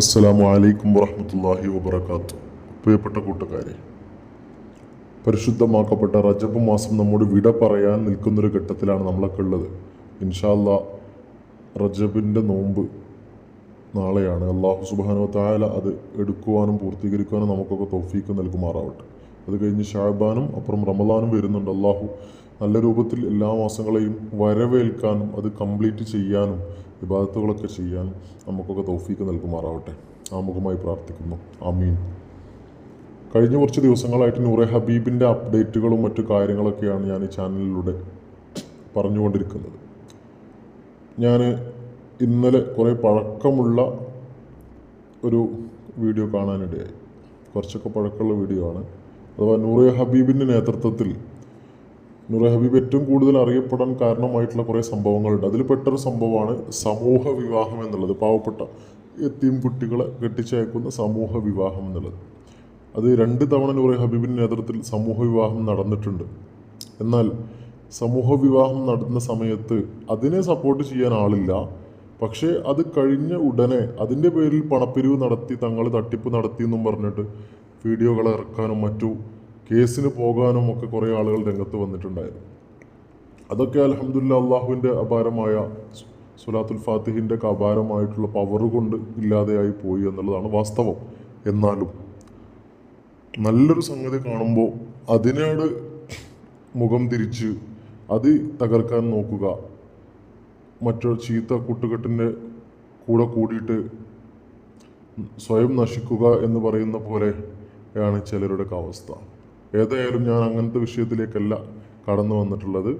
അസ്സലാമു അലൈക്കും വറഹ്മത്തുള്ളാഹി വബറകാത്തു. പ്രിയപ്പെട്ട കൂട്ടുകാരെ പരിശുദ്ധമാക്കപ്പെട്ട റജബ് മാസം നമ്മോട് വിട പറയാൻ നിൽക്കുന്നൊരു ഘട്ടത്തിലാണ് നമ്മളൊക്കെ ഉള്ളത്. ഇൻഷാല്ല റജബിന്റെ നോമ്പ് നാളെയാണ്. അള്ളാഹു സുബാനുവത്തായാല തായാല അത് എടുക്കുവാനും പൂർത്തീകരിക്കുവാനും നമുക്കൊക്കെ തൗഫീക്ക് നൽകുമാറാവട്ടെ. അത് കഴിഞ്ഞ് ഷാബാനും അപ്പുറം റമദാനും വരുന്നുണ്ട്. അള്ളാഹു നല്ല രൂപത്തിൽ എല്ലാ മാസങ്ങളെയും വരവേൽക്കാനും അത് കംപ്ലീറ്റ് ചെയ്യാനും വിവാദത്തുകളൊക്കെ ചെയ്യാൻ നമുക്കൊക്കെ തൗഫീക്ക് നൽകുമാറാവട്ടെ. ആമുഖമായി പ്രാർത്ഥിക്കുന്നു. അമീൻ കഴിഞ്ഞ കുറച്ച് ദിവസങ്ങളായിട്ട് നൂറെ ഹബീബിന്റെ അപ്ഡേറ്റുകളും മറ്റു കാര്യങ്ങളൊക്കെയാണ് ഞാൻ ഈ ചാനലിലൂടെ പറഞ്ഞുകൊണ്ടിരിക്കുന്നത്. ഞാൻ ഇന്നലെ കുറേ പഴക്കമുള്ള ഒരു വീഡിയോ കാണാനിടയായി. കുറച്ചൊക്കെ പഴക്കമുള്ള വീഡിയോ ആണ്. അഥവാ നൂറെ ഹബീബിന്റെ നേതൃത്വത്തിൽ നൂറെ ഹബീബ് ഏറ്റവും കൂടുതൽ അറിയപ്പെടാൻ കാരണമായിട്ടുള്ള കുറേ സംഭവങ്ങളുണ്ട്. അതിൽ പെട്ടൊരു സംഭവമാണ് സമൂഹ വിവാഹം എന്നുള്ളത്. പാവപ്പെട്ട എത്തിയും കുട്ടികളെ കെട്ടിച്ചയക്കുന്ന സമൂഹ വിവാഹം എന്നുള്ളത്. അത് രണ്ട് തവണ നൂറെ ഹബീബിന്റെ നേതൃത്വത്തിൽ സമൂഹ വിവാഹം നടന്നിട്ടുണ്ട്. എന്നാൽ സമൂഹ വിവാഹം നടന്ന സമയത്ത് അതിനെ സപ്പോർട്ട് ചെയ്യാൻ ആളില്ല. പക്ഷേ അത് കഴിഞ്ഞ ഉടനെ അതിന്റെ പേരിൽ പണപ്പിരിവ് നടത്തി തങ്ങൾ തട്ടിപ്പ് നടത്തി എന്നും പറഞ്ഞിട്ട് വീഡിയോകൾ ഇറക്കാനും മറ്റു കേസിന് പോകാനും ഒക്കെ കുറേ ആളുകൾ രംഗത്ത് വന്നിട്ടുണ്ടായിരുന്നു. അതൊക്കെ അലഹമുല്ല അള്ളാഹുവിന്റെ അപാരമായ സുലാത്തുൽ ഫാത്തിഹിന്റെ അപാരമായിട്ടുള്ള പവർ കൊണ്ട് ഇല്ലാതെയായി പോയി എന്നുള്ളതാണ് വാസ്തവം. എന്നാലും നല്ലൊരു സംഗതി കാണുമ്പോൾ അതിനോട് മുഖം തിരിച്ച് അത് തകർക്കാൻ നോക്കുക. മറ്റൊരു ചീത്ത കൂട്ടുകെട്ടിന്റെ കൂടെ കൂടിയിട്ട് സ്വയം നശിക്കുക എന്ന് പറയുന്ന പോലെയാണ് ചിലരുടെയൊക്കെ അവസ്ഥ. ഏതായാലും ഞാൻ അങ്ങനത്തെ വിഷയത്തിലേക്കല്ല കടന്നു വന്നിട്ടുള്ളത്.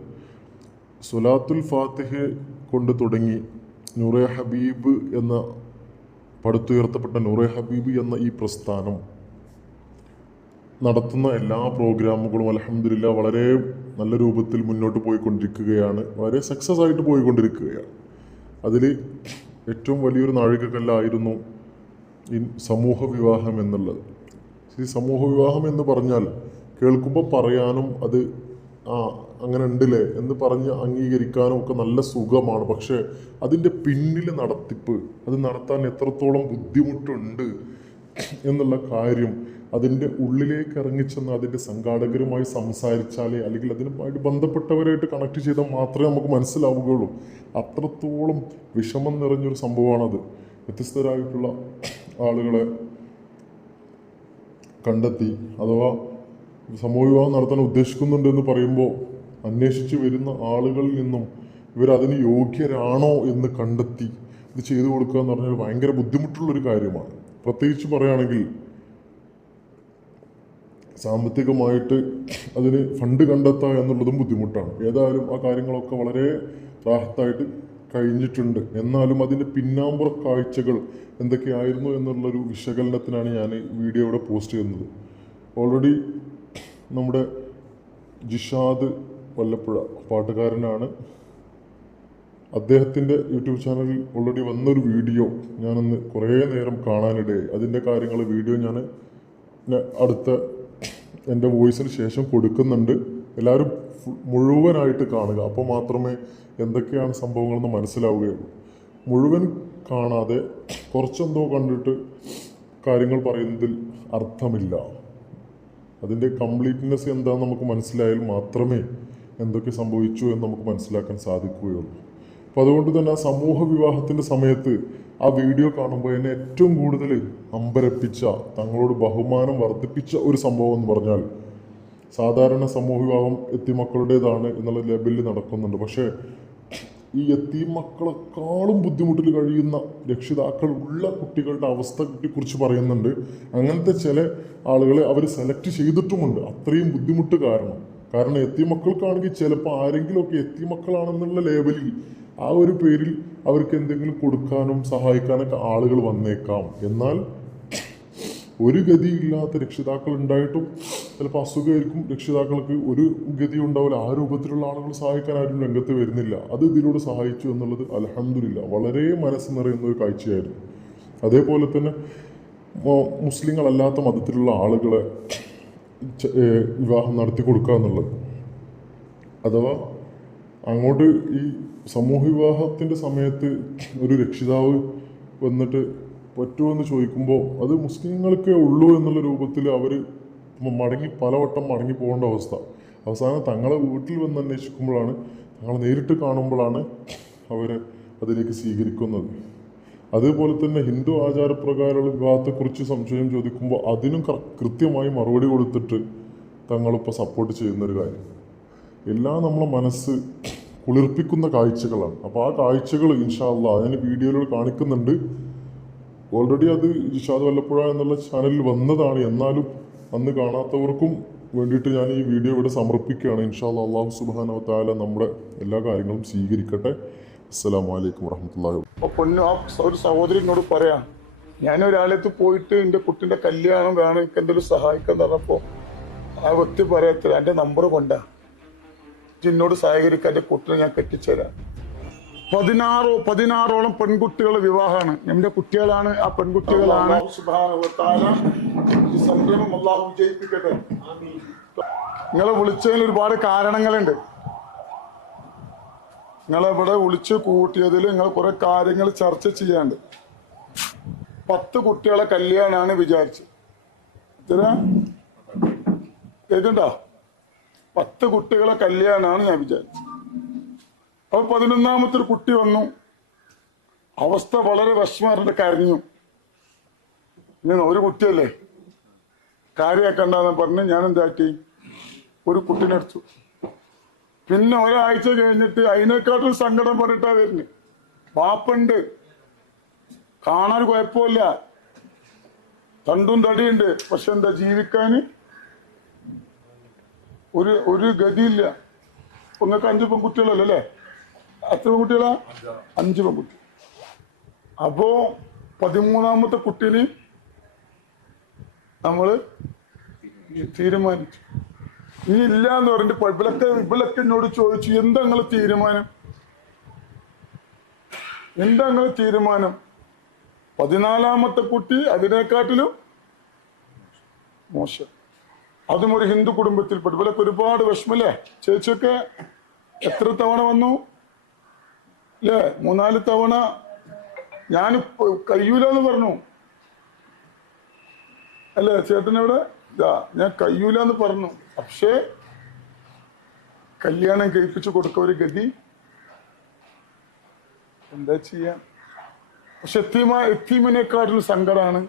സുലാത്തുൽ ഫാത്തിഹ് കൊണ്ട് തുടങ്ങി നൂറെ ഹബീബ് എന്ന പടുത്തുയർത്തപ്പെട്ട നൂറെ ഹബീബ് എന്ന ഈ പ്രസ്ഥാനം നടത്തുന്ന എല്ലാ പ്രോഗ്രാമുകളും അലഹമില്ല വളരെ നല്ല രൂപത്തിൽ മുന്നോട്ട് പോയിക്കൊണ്ടിരിക്കുകയാണ്. വളരെ സക്സസ് ആയിട്ട് പോയിക്കൊണ്ടിരിക്കുകയാണ്. അതിൽ ഏറ്റവും വലിയൊരു നാഴികക്കല്ലായിരുന്നു ഈ സമൂഹ വിവാഹം എന്നുള്ളത്. ഈ സമൂഹ വിവാഹം എന്ന് പറഞ്ഞാൽ കേൾക്കുമ്പോൾ പറയാനും അത് ആ അങ്ങനെ ഉണ്ടല്ലേ എന്ന് പറഞ്ഞ് അംഗീകരിക്കാനും ഒക്കെ നല്ല സുഖമാണ്. പക്ഷേ അതിന്റെ പിന്നിൽ നടത്തിപ്പ് അത് നടത്താൻ എത്രത്തോളം ബുദ്ധിമുട്ടുണ്ട് എന്നുള്ള കാര്യം അതിന്റെ ഉള്ളിലേക്ക് ഇറങ്ങിച്ചെന്ന് അതിന്റെ സംഘാടകരുമായി സംസാരിച്ചാലേ അല്ലെങ്കിൽ അതിനുമായിട്ട് ബന്ധപ്പെട്ടവരായിട്ട് കണക്ട് ചെയ്താൽ മാത്രമേ നമുക്ക് മനസ്സിലാവുകയുള്ളൂ. അത്രത്തോളം വിഷമം നിറഞ്ഞൊരു സംഭവമാണത്. വ്യത്യസ്തരായിട്ടുള്ള ആളുകളെ കണ്ടെത്തി അഥവാ സമൂഹ വിവാഹം നടത്താൻ ഉദ്ദേശിക്കുന്നുണ്ട് എന്ന് പറയുമ്പോൾ അന്വേഷിച്ച് വരുന്ന ആളുകളിൽ നിന്നും ഇവരതിന് യോഗ്യരാണോ എന്ന് കണ്ടെത്തി ഇത് ചെയ്തു കൊടുക്കുക എന്ന് പറഞ്ഞാൽ ഭയങ്കര ബുദ്ധിമുട്ടുള്ളൊരു കാര്യമാണ്. പ്രത്യേകിച്ച് പറയുകയാണെങ്കിൽ സാമ്പത്തികമായിട്ട് അതിന് ഫണ്ട് കണ്ടെത്തുക എന്നുള്ളതും ബുദ്ധിമുട്ടാണ്. ഏതായാലും ആ കാര്യങ്ങളൊക്കെ വളരെ റാഹത്തായിട്ട് കഴിഞ്ഞിട്ടുണ്ട്. എന്നാലും അതിന്റെ പിന്നാമ്പുറ കാഴ്ചകൾ എന്തൊക്കെയായിരുന്നു എന്നുള്ളൊരു വിശകലനത്തിനാണ് ഞാൻ വീഡിയോ ഇവിടെ പോസ്റ്റ് ചെയ്യുന്നത്. ഓൾറെഡി നമ്മുടെ ജിഷാദ് വല്ലപ്പുഴ പാട്ടുകാരനാണ്. അദ്ദേഹത്തിന്റെ യൂട്യൂബ് ചാനലിൽ ഓൾറെഡി വന്നൊരു വീഡിയോ ഞാനൊന്ന് കുറേ നേരം കാണാനിടയായി. അതിന്റെ കാര്യങ്ങൾ വീഡിയോ ഞാൻ അടുത്ത എന്റെ വോയിസിന് ശേഷം കൊടുക്കുന്നുണ്ട്. എല്ലാവരും മുഴുവനായിട്ട് കാണുക. അപ്പോൾ മാത്രമേ എന്തൊക്കെയാണ് സംഭവങ്ങളെന്ന് മനസ്സിലാവുകയുള്ളൂ. മുഴുവൻ കാണാതെ കുറച്ചെന്തോ കണ്ടിട്ട് കാര്യങ്ങൾ പറയുന്നതിൽ അർത്ഥമില്ല. അതിന്റെ കംപ്ലീറ്റ്നെസ് എന്താണെന്ന് നമുക്ക് മനസ്സിലായാൽ മാത്രമേ എന്തൊക്കെ സംഭവിച്ചു എന്ന് നമുക്ക് മനസ്സിലാക്കാൻ സാധിക്കുകയുള്ളൂ. അപ്പോൾ അതുകൊണ്ട് തന്നെ ആ സമൂഹ വിവാഹത്തിന്റെ സമയത്ത് ആ വീഡിയോ കാണുമ്പോൾ എന്നെ ഏറ്റവും കൂടുതൽ അമ്പരപ്പിച്ച തങ്ങളോട് ബഹുമാനം വർദ്ധിപ്പിച്ച ഒരു സംഭവം എന്ന് പറഞ്ഞാൽ സാധാരണ സമൂഹ വിവാഹം എത്തിമക്കളുടേതാണ് എന്നുള്ള ലെവലിൽ നടക്കുന്നുണ്ട്. പക്ഷേ ഈ എത്തി മക്കളെക്കാളും ബുദ്ധിമുട്ടിൽ കഴിയുന്ന രക്ഷിതാക്കൾ ഉള്ള കുട്ടികളുടെ അവസ്ഥയെക്കുറിച്ച് പറയുന്നുണ്ട്. അങ്ങനത്തെ ചില ആളുകളെ അവർ സെലക്ട് ചെയ്തിട്ടുമുണ്ട്. അത്രയും ബുദ്ധിമുട്ട് കാരണം. കാരണം എത്തി മക്കൾക്കാണെങ്കിൽ ചിലപ്പോൾ ആരെങ്കിലുമൊക്കെ എത്തി മക്കളാണെന്നുള്ള ലേബലിൽ ആ ഒരു പേരിൽ അവർക്ക് എന്തെങ്കിലും കൊടുക്കാനും സഹായിക്കാനൊക്കെ ആളുകൾ വന്നേക്കാം. എന്നാൽ ഒരു ഗതിയില്ലാത്ത രക്ഷിതാക്കൾ ഉണ്ടായിട്ടും ചിലപ്പോൾ അസുഖമായിരിക്കും. രക്ഷിതാക്കൾക്ക് ഒരു ഗതി ഉണ്ടാവില്ല. ആ രൂപത്തിലുള്ള ആളുകൾ സഹായിക്കാൻ ആരും രംഗത്ത് വരുന്നില്ല. അത് ഇതിലൂടെ സഹായിച്ചു എന്നുള്ളത് അലഹമില്ല വളരെ മനസ്സ് നിറയുന്ന ഒരു കാഴ്ചയായിരുന്നു. അതേപോലെ തന്നെ മുസ്ലിങ്ങളല്ലാത്ത മതത്തിലുള്ള ആളുകളെ വിവാഹം നടത്തി കൊടുക്കുക എന്നുള്ളത്. അഥവാ അങ്ങോട്ട് ഈ സമൂഹ വിവാഹത്തിന്റെ സമയത്ത് ഒരു രക്ഷിതാവ് വന്നിട്ട് പറ്റുമെന്ന് ചോദിക്കുമ്പോൾ അത് മുസ്ലിങ്ങൾക്കേ ഉള്ളൂ എന്നുള്ള രൂപത്തിൽ അവർ മടങ്ങി പലവട്ടം മടങ്ങി പോകേണ്ട അവസ്ഥ. അവസാനം തങ്ങളെ വീട്ടിൽ വന്ന് അന്വേഷിക്കുമ്പോഴാണ് തങ്ങളെ നേരിട്ട് കാണുമ്പോഴാണ് അവർ അതിലേക്ക് സ്വീകരിക്കുന്നത്. അതേപോലെ തന്നെ ഹിന്ദു ആചാരപ്രകാരമുള്ള വിവാഹത്തെക്കുറിച്ച് സംശയം ചോദിക്കുമ്പോൾ അതിനും കൃത്യമായി മറുപടി കൊടുത്തിട്ട് തങ്ങളിപ്പോൾ സപ്പോർട്ട് ചെയ്യുന്നൊരു കാര്യം. എല്ലാം നമ്മളെ മനസ്സ് കുളിർപ്പിക്കുന്ന കാഴ്ചകളാണ്. അപ്പോൾ ആ കാഴ്ചകൾ ഇൻഷാല്ല അതിന് വീഡിയോയിലൂടെ കാണിക്കുന്നുണ്ട്. ഓൾറെഡി അത് ഇഷാദ് വല്ലപ്പുഴ എന്നുള്ള ചാനലിൽ വന്നതാണ്. എന്നാലും അന്ന് കാണാത്തവർക്കും വേണ്ടിയിട്ട് ഞാൻ ഈ വീഡിയോ ഇവിടെ സമർപ്പിക്കുകയാണ്. ഇൻഷാല്ല അള്ളാഹു സുബാന നമ്മുടെ എല്ലാ കാര്യങ്ങളും സ്വീകരിക്കട്ടെ. അസ്സലാമു വലൈക്കും വറഹമത്തല്ലാഹി പൊന്നു ആ ഒരു സഹോദരി എന്നോട് പറയാം ഞാൻ ഒരാളത്ത് പോയിട്ട് എന്റെ കുട്ടിന്റെ കല്യാണം കാണാൻ എനിക്ക് എന്തെങ്കിലും സഹായിക്കാൻ പറഞ്ഞപ്പോൾ ആ വ്യക്തി പറയത്തില്ല എന്റെ നമ്പർ കൊണ്ടാ. എന്നോട് സഹകരിക്കാൻ എന്റെ കുട്ടിനെ ഞാൻ കെട്ടിച്ചേരാം. പതിനാറോ പതിനാറോളം പെൺകുട്ടികളുടെ വിവാഹമാണ്. എന്റെ കുട്ടികളാണ് ആ പെൺകുട്ടികളാണ്. സംരംഭം അള്ളാഹു വിജയിപ്പിക്കട്ടെ. നിങ്ങളെ വിളിച്ചതിന് ഒരുപാട് കാരണങ്ങളുണ്ട്. നിങ്ങളെ ഇവിടെ വിളിച്ചു കൂട്ടിയതിൽ നിങ്ങൾ കുറെ കാര്യങ്ങൾ ചർച്ച ചെയ്യാണ്ട്. പത്ത് കുട്ടികളെ കല്യാണാണ് വിചാരിച്ചു. കേൾക്കണ്ടോ? പത്ത് കുട്ടികളെ കല്യാണാണ് ഞാൻ വിചാരിച്ചത് അപ്പൊ പതിനൊന്നാമത്തെ ഒരു കുട്ടി വന്നു. അവസ്ഥ വളരെ വിഷമാറിന്റെ കരഞ്ഞു. ഇങ്ങനെ ഒരു കുട്ടിയല്ലേ? കാര്യമാക്കണ്ടെന്ന് പറഞ്ഞ് ഞാൻ എന്താക്കി ഒരു കുട്ടിനെടുത്തു പിന്നെ ഒരാഴ്ച കഴിഞ്ഞിട്ട് അതിനെക്കാട്ടും സങ്കടം പറഞ്ഞിട്ടാ വരുന്നത് പാപ്പുണ്ട് കാണാൻ കുഴപ്പമില്ല. തണ്ടും തടിയുണ്ട്. പക്ഷെ എന്താ ജീവിക്കാന് ഒരു ഒരു ഗതിയില്ല. നിങ്ങൾക്ക് അഞ്ച് പെൺകുട്ടികളല്ലേ എത്ര പെൺകുട്ടികളാ? അഞ്ച് പെൺകുട്ടി. അപ്പോ പതിമൂന്നാമത്തെ കുട്ടീനെ നമ്മൾ തീരുമാനിച്ചു. ഇനി ഇല്ല എന്ന് പറഞ്ഞിട്ട് ഇവലൊക്കെ ഇവലൊക്കെ എന്നോട് ചോദിച്ചു എന്താ നിങ്ങളെ തീരുമാനം? എന്താ നിങ്ങളെ തീരുമാനം? പതിനാലാമത്തെ കുട്ടി അതിനെക്കാട്ടിലും മോശം. അതും ഒരു ഹിന്ദു കുടുംബത്തിൽപ്പെട്ടു. ഇവിടെ ഒരുപാട് വിഷമല്ലേ? ചേച്ചിയൊക്കെ എത്ര തവണ വന്നു? അല്ലേ മൂന്നാൽ തവണ ഞാൻ കയ്യൂലെന്ന് പറഞ്ഞു. അല്ലേ ചേട്ടനെവിടെ? ഇതാ ഞാൻ കയ്യൂലെന്ന് പറഞ്ഞു. പക്ഷേ കല്യാണം കഴിപ്പിച്ചു കൊടുക്ക ഒരു ഗതി എന്താ ചെയ്യാൻ പക്ഷെ എത്തീമ എത്തീമിനെക്കാട്ടിലും സങ്കടമാണ്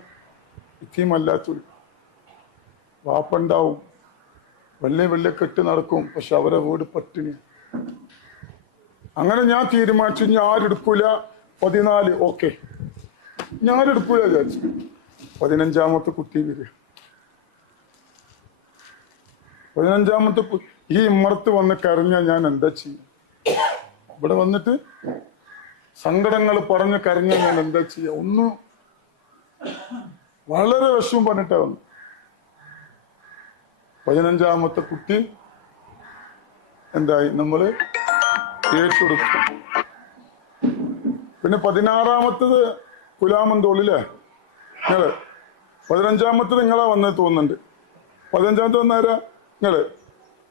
എത്തീമല്ലാത്തൊരു വാപ്പുണ്ടാവും വെള്ളെ കെട്ട് നടക്കും. പക്ഷെ അവരെ വീട് പട്ടിണി. അങ്ങനെ ഞാൻ തീരുമാനിച്ചു ഞാൻ എടുക്കൂല. പതിനാല് ഓക്കെ ഞാൻ എടുക്കൂല വിചാരിച്ചു. പതിനഞ്ചാമത്തെ കുട്ടി വരിക. പതിനഞ്ചാമത്തെ ഈ ഇമ്മറത്ത് വന്ന് കരഞ്ഞാൽ ഞാൻ എന്താ ചെയ്യും? ഇവിടെ വന്നിട്ട് സങ്കടങ്ങൾ പറഞ്ഞ് കരഞ്ഞാൽ ഞാൻ എന്താ ചെയ്യുക ഒന്നും വളരെ വിഷമം പറഞ്ഞിട്ടാ വന്നു പതിനഞ്ചാമത്തെ കുട്ടി എന്തായി? നമ്മൾ ഏറ്റെടുത്തു. പിന്നെ പതിനാറാമത്തത് കുലാമന്തോളില്ലേ നിങ്ങൾ പതിനഞ്ചാമത്തത് നിങ്ങളാ വന്നത് തോന്നുന്നുണ്ട്. പതിനഞ്ചാമത്തെ വന്നാരാ നിങ്ങൾ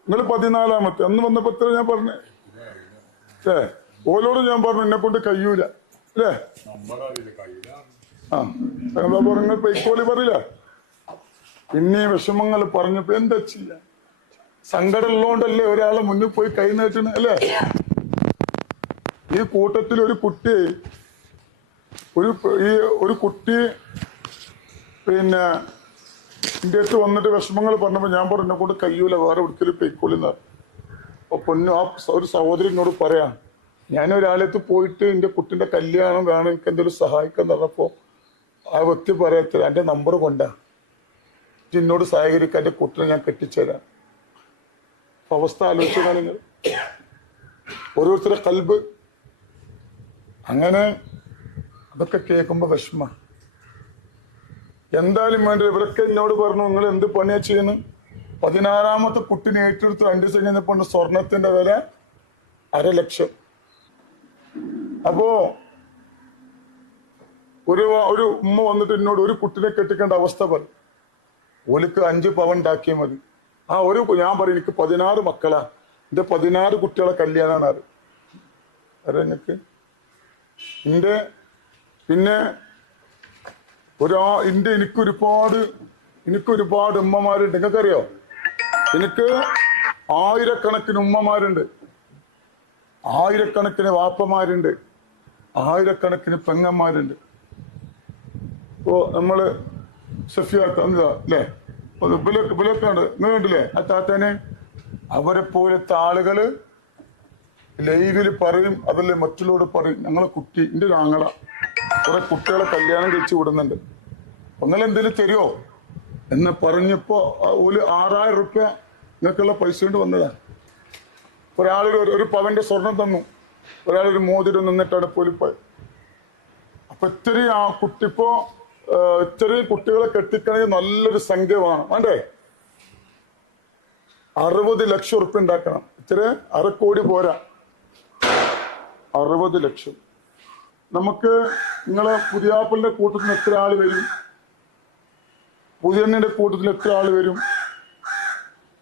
നിങ്ങൾ പതിനാലാമത്തെ. അന്ന് വന്നപ്പോ ഞാൻ പറഞ്ഞേ? ഏ ഓലോട് ഞാൻ പറഞ്ഞു എന്നെ കൊണ്ട് കഴിയൂല. അല്ലേ? ആ ഞങ്ങളാ പറഞ്ഞ? പൈക്കോലി പറയില്ല. പിന്നെ വിഷമങ്ങൾ പറഞ്ഞപ്പോ എന്താ ചെയ്യാ? സങ്കടമുള്ളതുകൊണ്ടല്ലേ ഒരാളെ മുന്നിൽ പോയി കൈ നീട്ടണ? അല്ലേ? ഈ കൂട്ടത്തിൽ ഒരു കുട്ടി ഒരു ഈ ഒരു കുട്ടി പിന്നെ ഇന്ത്യയ്ക്ക് വന്നിട്ട് വിഷമങ്ങൾ പറഞ്ഞപ്പോൾ ഞാൻ പറഞ്ഞു എന്നെ കൊണ്ട് കയ്യൂല വേറെ ഒരിക്കലും പൊയ്ക്കോളിന്ന് അപ്പൊ പൊന്നു ആ ഒരു സഹോദരി എന്നോട് പറയാം ഞാൻ പോയിട്ട് എന്റെ കുട്ടിന്റെ കല്യാണം കാണാൻ എനിക്ക് എന്തെങ്കിലും സഹായിക്കാൻ നടന്നപ്പോ ആ വ്യക്തി പറയത്തില്ല എന്റെ നമ്പർ കൊണ്ടാ. എന്നോട് സഹകരിക്കാൻ എന്റെ കുട്ടിനെ ഞാൻ കെട്ടിച്ചേരാം. അവസ്ഥ ആലോചിച്ചു നിങ്ങൾ. ഓരോരുത്തരുടെ കൽബ് അങ്ങനെ അതൊക്കെ കേൾക്കുമ്പോ വിഷമ. എന്തായാലും വേണ്ട ഇവരൊക്കെ എന്നോട് പറഞ്ഞു നിങ്ങൾ എന്ത് പണിയാ ചെയ്യുന്നു പതിനാറാമത്തെ കുട്ടിനെ ഏറ്റെടുത്ത് രണ്ട് ദിവസം കഴിഞ്ഞപ്പോൾ സ്വർണത്തിന്റെ വില അരലക്ഷം. അപ്പോ ഒരു ഒരു ഉമ്മ വന്നിട്ട് എന്നോട് ഒരു കുട്ടിനെ കെട്ടിക്കേണ്ട അവസ്ഥ പറഞ്ഞു ഓലിക്ക് അഞ്ച് പവൻ ഉണ്ടാക്കിയാൽ മതി. ആ ഒരു ഞാൻ പറയും എനിക്ക് പതിനാറ് മക്കളാ. എന്റെ പതിനാറ് കുട്ടികളെ കല്യാണമാണ് അത് എനിക്ക് എന്റെ പിന്നെ ഒരാ ഇന്റെ എനിക്കൊരുപാട് എനിക്കൊരുപാട് ഉമ്മമാരുണ്ട്. നിങ്ങൾക്കറിയോ? എനിക്ക് ആയിരക്കണക്കിന് ഉമ്മമാരുണ്ട്. ആയിരക്കണക്കിന് വാപ്പമാരുണ്ട്. ആയിരക്കണക്കിന് പെങ്ങന്മാരുണ്ട്. ഓ നമ്മൾ സഫിയാക്ക എന്താ ബുലൊക്കെ ബുലക്ക് ഉണ്ട്. നിങ്ങൾ കണ്ടില്ലേ ആ താത്തേനെ? അവരെ പോലത്തെ ആളുകൾ ലൈവിൽ പറയും അതല്ലേ മറ്റുള്ളവരോട് പറയും. ഞങ്ങളെ കുട്ടി എന്റെ ഒരു ആങ്ങള കുറെ കുട്ടികളെ കല്യാണം കഴിച്ചു വിടുന്നുണ്ട്. നിങ്ങൾ എന്തെങ്കിലും തരുമോ എന്ന് പറഞ്ഞപ്പോ ഒരു ആറായിരം റുപ്യ നിങ്ങൾക്കുള്ള പൈസ കൊണ്ട് വന്നതാ. ഒരാളൊരു ഒരു പവന്റെ സ്വർണം തന്നു. ഒരാളൊരു മോതിരം നിന്നിട്ടാണ് പോലും പോയി അപ്പൊ ഇത്രയും ആ കുട്ടിപ്പോ ഇത്രയും കുട്ടികളെ കെട്ടിക്കണമെങ്കിൽ നല്ലൊരു സംഖ്യ വേണം. വേണ്ടേ? അറുപത് ലക്ഷം ഉറുപ്പ്യ ഉണ്ടാക്കണം. ഇത്ര അരക്കോടി പോരാ. അറുപത് ലക്ഷം. നമുക്ക് നിങ്ങളെ പുതിയാപ്പലിന്റെ കൂട്ടത്തിൽ എത്ര ആൾ വരും? പുതിയണ്ണിന്റെ കൂട്ടത്തിൽ എത്ര ആൾ വരും?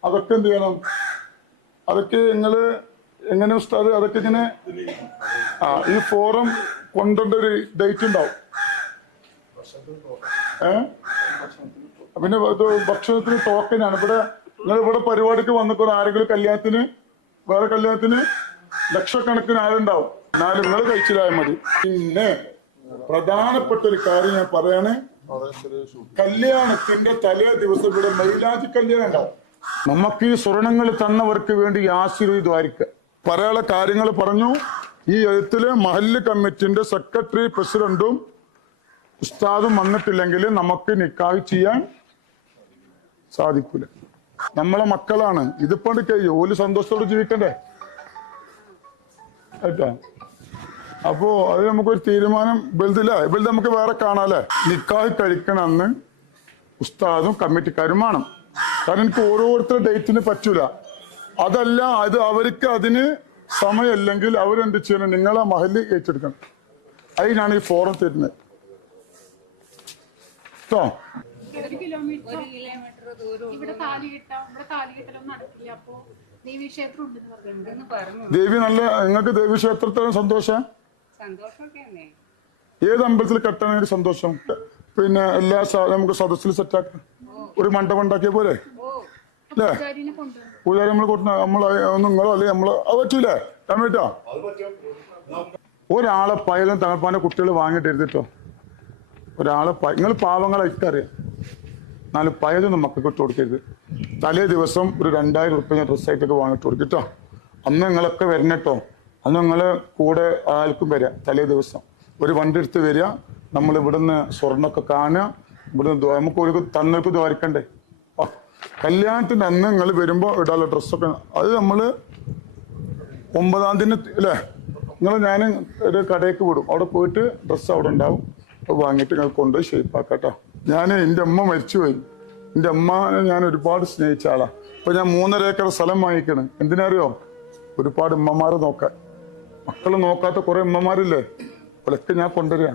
അതൊക്കെ എന്ത് ചെയ്യണം? അതൊക്കെ നിങ്ങൾ എങ്ങനെ ഉസ്താദ്? അതൊക്കെ ഇങ്ങനെ ആ ഈ ഫോറം കൊണ്ടുണ്ട് ഒരു ഡേറ്റ് ഉണ്ടാവും. ഏ? പിന്നെ ഭക്ഷണത്തിന് ടോക്കനാണ് ഇവിടെ നിങ്ങൾ ഇവിടെ പരിപാടിക്ക് വന്നപ്പോൾ ആരെങ്കിലും കല്യാണത്തിന് വേറെ കല്യാണത്തിന് ലക്ഷക്കണക്കിന് ആളുണ്ടാവും. എന്നാലും നിങ്ങൾ കഴിച്ചില്ലായ മതി. പിന്നെ പ്രധാനപ്പെട്ട ഒരു കാര്യം ഞാൻ പറയാണ്. കല്യാണത്തിന്റെ തലേ ദിവസം ഇവിടെ മൈലാജി കല്യാണം ഉണ്ടാവും. നമുക്ക് ഈ സ്വർണങ്ങൾ തന്നവർക്ക് വേണ്ടി ആശീർവദിക്കുക പറയാനുള്ള കാര്യങ്ങൾ പറഞ്ഞു. ഈ എഴുത്തിൽ മഹല്ല് കമ്മിറ്റിന്റെ സെക്രട്ടറി പ്രസിഡന്റും ഉസ്താദും വന്നിട്ടില്ലെങ്കിൽ നമുക്ക് നിക്കാഹ് ചെയ്യാൻ സാധിക്കൂല. നമ്മളെ മക്കളാണ്. ഇതിപ്പോ കഴിയും ഓൽ സന്തോഷത്തോടെ ജീവിക്കണ്ടേ? കേട്ടാ? അപ്പോ അത് നമുക്കൊരു തീരുമാനം ബൽദില്ല ബൽദ് നമുക്ക് വേറെ കാണാല്ലേ? നിക്കാഹ് കഴിക്കണമെന്ന് ഉസ്താദും കമ്മിറ്റിക്കാരും വേണം. കാരണം എനിക്ക് ഓരോരുത്തരുടെ ഡേറ്റിന് പറ്റൂല. അതല്ല അത് അവർക്ക് അതിന് സമയമല്ലെങ്കിൽ അവരെന്ത് ചെയ്യണം? നിങ്ങളെ മഹൽ ഏറ്റെടുക്കണം. അതിനാണ് ഈ ഫോറം തരുന്നത്. കേട്ടോ ഒരു കിലോമീറ്റർ ഇവിടെ താലി കെട്ടാം. ഇവിടെ താലി കെട്ടലൊന്നും നടക്കില്ല. അപ്പോ ദേവീ ഉണ്ടെന്ന് പറഞ്ഞു. ദേവി നല്ല നിങ്ങൾക്ക് ദേവി ക്ഷേത്രത്തിലും സന്തോഷം? ഏത് അമ്പലത്തിൽ കെട്ടാണെങ്കിൽ സന്തോഷം. പിന്നെ എല്ലാ നമുക്ക് സദസ്സിൽ സെറ്റാക്കാം ഒരു മണ്ഡപം ഉണ്ടാക്കിയ പോലെ. അല്ലേ? പൂജാരി നമ്മൾ കൊടുക്കുന്ന നമ്മൾ നിങ്ങളോ അല്ലെ നമ്മൾ അത് പറ്റൂലേ? ടമേറ്റോ ഒരാളെ പയലും തണുപ്പാന്റെ കുട്ടികൾ വാങ്ങിയിട്ട് എഴുതിട്ടോ ഒരാളെ നിങ്ങൾ പാവങ്ങളെ ഇക്കറിയാം എന്നാലും പയലൊന്നും മക്കൾക്ക് ഇട്ട് കൊടുക്കരുത്. തലേ ദിവസം ഒരു രണ്ടായിരം ഉറുപ്പ്യ ഡ്രസ്സായിട്ടൊക്കെ വാങ്ങിട്ട് കൊടുക്കട്ടോ അന്ന് നിങ്ങളൊക്കെ വരണട്ടോ അന്ന് നിങ്ങൾ കൂടെ ആൾക്കും വരിക തലേ ദിവസം. ഒരു വണ്ടി എടുത്ത് വരിക നമ്മൾ ഇവിടുന്ന് സ്വർണമൊക്കെ കാണുക ഇവിടുന്ന് നമുക്ക് ഒരു തന്നേക്ക് ദ്വാരിക്കണ്ടേ? ആ, കല്യാണത്തിന്റെ അന്ന് നിങ്ങൾ വരുമ്പോ ഇടാനുള്ള ഡ്രസ്സൊക്കെ അത് നമ്മൾ ഒമ്പതാം തീയതി അല്ലേ? നിങ്ങൾ ഞാൻ ഒരു കടയ്ക്ക് വിടും. അവിടെ പോയിട്ട് ഡ്രസ്സ് അവിടെ ഉണ്ടാവും. അത് വാങ്ങിയിട്ട് നിങ്ങൾ കൊണ്ടുപോയി ഷേപ്പാക്കാം ഞാൻ എന്റെ അമ്മ മരിച്ചുപോയി. എന്റെ അമ്മനെ ഞാൻ ഒരുപാട് സ്നേഹിച്ച ആളാണ് അപ്പൊ ഞാൻ മൂന്നര ഏക്കർ സ്ഥലം വാങ്ങിക്കണം. എന്തിനറിയോ ഒരുപാട് ഉമ്മമാരെ നോക്കാൻ. മക്കളെ നോക്കാത്ത കുറെ അമ്മമാരില്ലേ അവളൊക്കെ ഞാൻ കൊണ്ടുവരിക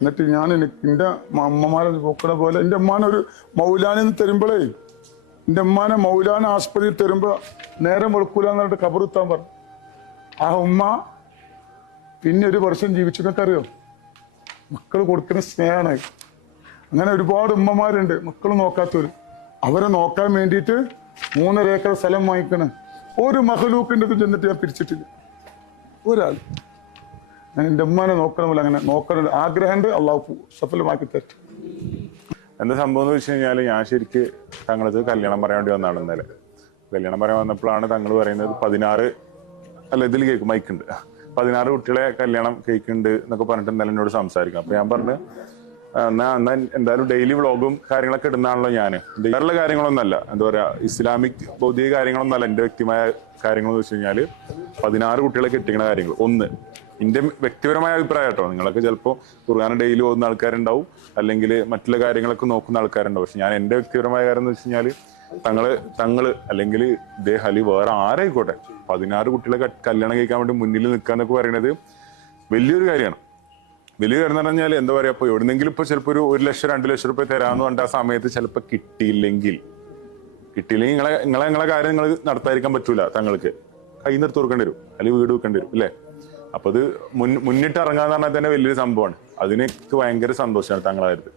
എന്നിട്ട് ഞാൻ എനിക്ക് എന്റെ അമ്മമാരെ നോക്കണ പോലെ എന്റെ അമ്മാനെ ഒരു മൗലാനെന്ന് തരുമ്പോഴേ എന്റെ അമ്മാനെ മൗലാന ആസ്പത്രിയിൽ തരുമ്പോ നേരം വെളുക്കൂല എന്നിട്ട് കബറുത്താൻ പറഞ്ഞു ആ ഉമ്മ പിന്നെ ഒരു വർഷം ജീവിച്ചിട്ടൊക്കെ അറിയോ? മക്കൾ കൊടുക്കുന്ന സ്നേഹമാണ് അങ്ങനെ ഒരുപാട് ഉമ്മമാരുണ്ട് മക്കൾ നോക്കാത്തവര്. അവരെ നോക്കാൻ വേണ്ടിയിട്ട് മൂന്നര ഏക്കർ സ്ഥലം വാങ്ങിക്കണം. ഒരു മഹലൂക്കിന്റെ ചെന്നിട്ട് ഞാൻ പിരിച്ചിട്ടില്ല. ഒരാൾ. ഞാൻ എന്റെ ഉമ്മാനെ നോക്കണമല്ലോ അങ്ങനെ നോക്കണം ആഗ്രഹമുണ്ട് അള്ളാഹു സഫലമാക്കി തരും എന്താ സംഭവം എന്ന് വെച്ച് കഴിഞ്ഞാൽ ഞാൻ ശരിക്ക് തങ്ങളത് കല്യാണം പറയാൻ വേണ്ടി വന്നതാണ് ഇന്നലെ. കല്യാണം പറയാൻ വന്നപ്പോഴാണ് തങ്ങൾ പറയുന്നത് പതിനാറ് അല്ല ഇതിൽ കേക്ക് മൈക്കുണ്ട് പതിനാറ് കുട്ടികളെ കല്യാണം കേൾക്കുന്നുണ്ട് എന്നൊക്കെ പറഞ്ഞിട്ട് ഇന്നലെ എന്നോട് സംസാരിക്കും. അപ്പൊ ഞാൻ പറഞ്ഞു "ആ, എന്നാ എന്തായാലും ഡെയിലി വ്ളോഗും കാര്യങ്ങളൊക്കെ ഇടുന്നതാണല്ലോ ഞാൻ. വേറെ കാര്യങ്ങളൊന്നല്ല എന്താ പറയാ ഇസ്ലാമിക് ഭൗതിക കാര്യങ്ങളൊന്നല്ല എന്റെ വ്യക്തിമായ കാര്യങ്ങളെന്ന് വെച്ച് കഴിഞ്ഞാൽ പതിനാറ് കുട്ടികളെ കെട്ടിക്കുന്ന കാര്യങ്ങൾ. ഒന്ന് എന്റെ വ്യക്തിപരമായ അഭിപ്രായം കേട്ടോ. നിങ്ങളൊക്കെ ചിലപ്പോൾ ഖുർആാന ഡെയിലി പോകുന്ന ആൾക്കാരുണ്ടാവും. അല്ലെങ്കിൽ മറ്റുള്ള കാര്യങ്ങളൊക്കെ നോക്കുന്ന ആൾക്കാരുണ്ടാവും. പക്ഷെ ഞാൻ എന്റെ വ്യക്തിപരമായ കാര്യം എന്ന് വെച്ച് കഴിഞ്ഞാൽ തങ്ങൾ തങ്ങൾ അല്ലെങ്കിൽ ഇദ്ദേഹം ഹലി വേറെ ആരായിക്കോട്ടെ. പതിനാറ് കുട്ടികളെ കല്യാണം കഴിക്കാൻ വേണ്ടി മുന്നിൽ നിൽക്കാന്നൊക്കെ പറയുന്നത് വലിയൊരു കാര്യമാണ്. കാര്യം പറഞ്ഞാൽ എന്താ പറയാ ഇപ്പൊ എവിടെന്നെങ്കിലും ഇപ്പൊ ചിലപ്പോൾ ഒരു ഒരു ലക്ഷം രണ്ട് ലക്ഷം റുപ്യ തരാന്ന് പറഞ്ഞ ആ സമയത്ത് ചിലപ്പോൾ കിട്ടിയില്ലെങ്കിൽ കിട്ടിയില്ലെങ്കിൽ നിങ്ങളെ നിങ്ങളെ നിങ്ങളെ കാര്യം നിങ്ങൾ നടത്താതിരിക്കാൻ പറ്റൂല തങ്ങൾക്ക്. കൈ നിർത്തി കൊടുക്കേണ്ടി വരും അല്ലെങ്കിൽ വീട് വെക്കേണ്ടി വരും അല്ലേ? അപ്പൊ അത് മുൻ മുന്നിട്ട് ഇറങ്ങാന്ന് പറഞ്ഞാൽ തന്നെ വലിയൊരു സംഭവമാണ്. അതിനൊക്കെ ഭയങ്കര സന്തോഷമാണ് തങ്ങളായത്.